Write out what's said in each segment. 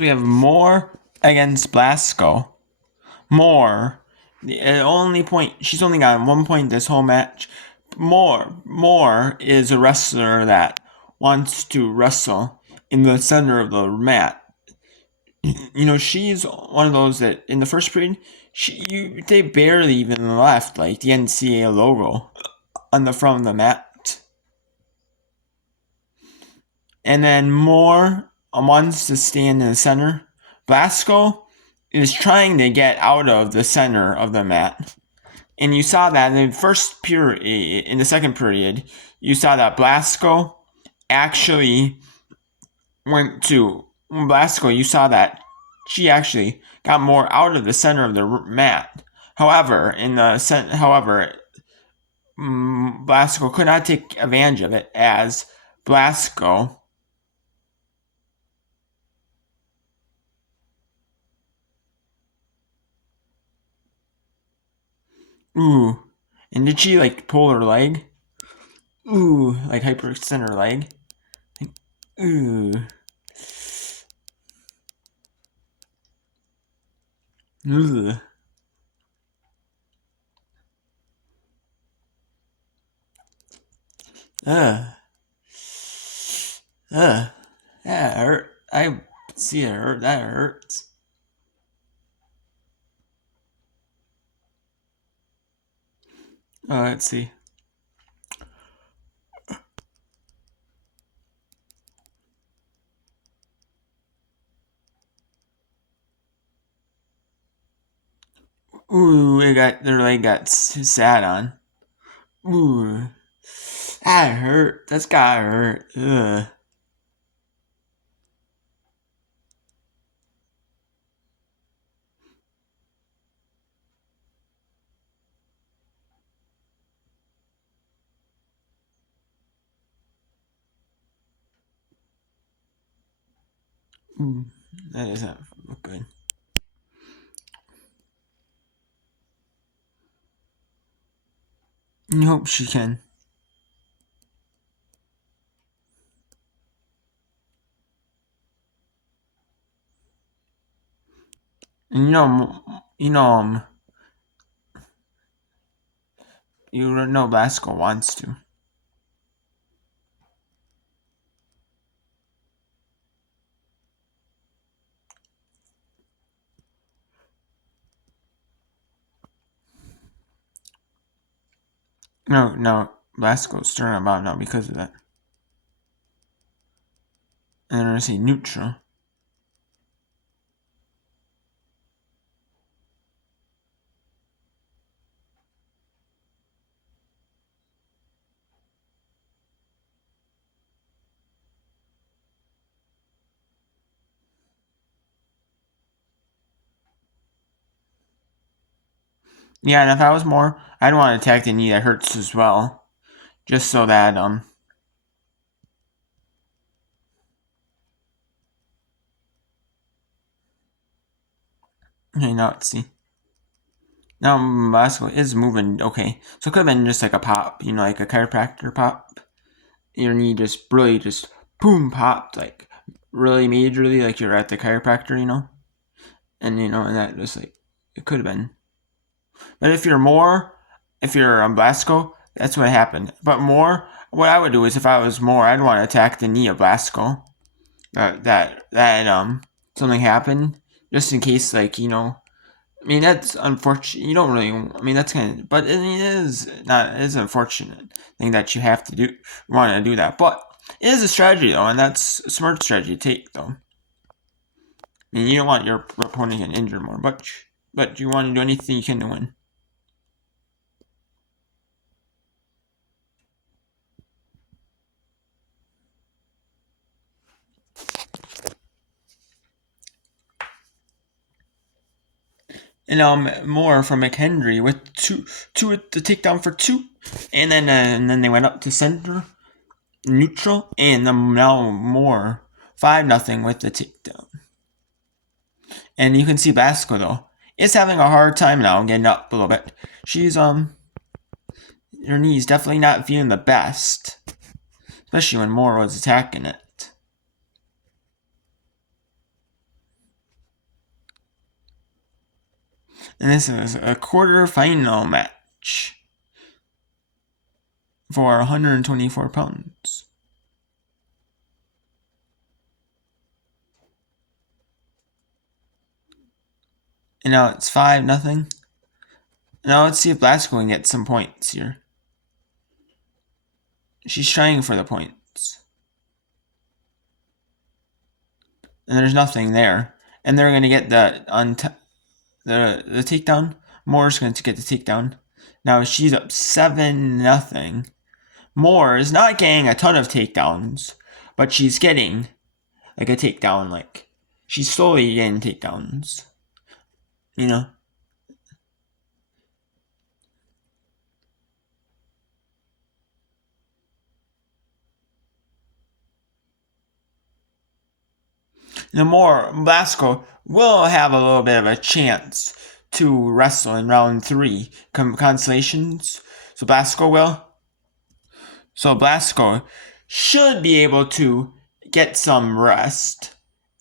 we have Moore against Blasko. Moore, she's only gotten 1 point this whole match. Moore is a wrestler that wants to wrestle in the center of the mat. She's one of those that in the first period, they barely even left like the NCAA logo on the front of the mat. And then Moore wants to stand in the center. Blasko is trying to get out of the center of the mat. And you saw that in the first period, in the second period, you saw that Blasko actually you saw that she actually got more out of the center of the mat. However, Blasko could not take advantage of it as Blasko Ooh. And did she like pull her leg? Ooh, like hyperextend her leg. Ooh. Ugh. That hurt. I see it hurt. That hurts. Oh, let's see. Ooh, their leg got sat on. Ooh, that hurt. That's gotta hurt. Ugh. Ooh, that doesn't look good. I hope she can. And Blasko wants to. No, Blasko's turning about now because of that. And then I say neutral. Yeah, and if I was more, I'd want to attack the knee that hurts as well. Just so that, Okay, now let's see. Now Blasko is moving, okay. So it could have been just like a pop, like a chiropractor pop. Your knee just really just boom popped, like really majorly, like you're at the chiropractor, And and that just like it could have been. But if you're on Blasko, that's what happened. But more, what I would do is if I was more, I'd want to attack the knee of Blasko. That something happened, just in case, like I mean that's unfortunate. You don't really. I mean that's kind of, but it is not. It is an unfortunate thing that you have to do. Want to do that, but it is a strategy though, and that's a smart strategy to take though. I mean you don't want your opponent to get injured more, but you want to do anything you can to win. And more from McHenry with two to take down for two, and then they went up to center, neutral, and now more 5-0 with the takedown. And you can see Blasko though is having a hard time now getting up a little bit. She's her knee's definitely not feeling the best, especially when Moore was attacking it. And this is a quarterfinal match for 124 pounds. And now it's 5-0. Now let's see if Blasko can get some points here. She's trying for the points. And there's nothing there. And they're going to get the takedown. Moore's going to get the takedown. Now she's up 7-0. Moore is not getting a ton of takedowns, but she's getting like a takedown. Like she's slowly getting takedowns. You know. The more Blasko will have a little bit of a chance to wrestle in round 3 consolations. So Blasko will. So Blasko should be able to get some rest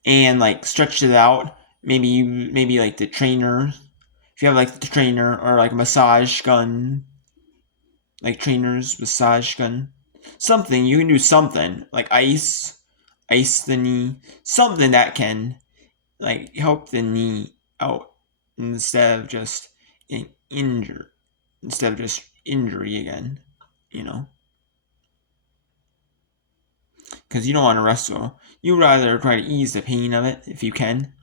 and like stretch it out. Maybe like the trainer. If you have like the trainer or like massage gun, like trainer's massage gun, something you can do something like ice the knee, something that can like help the knee out instead of just injure, instead of just injury again, you know. Because you don't want to wrestle. You rather try to ease the pain of it if you can.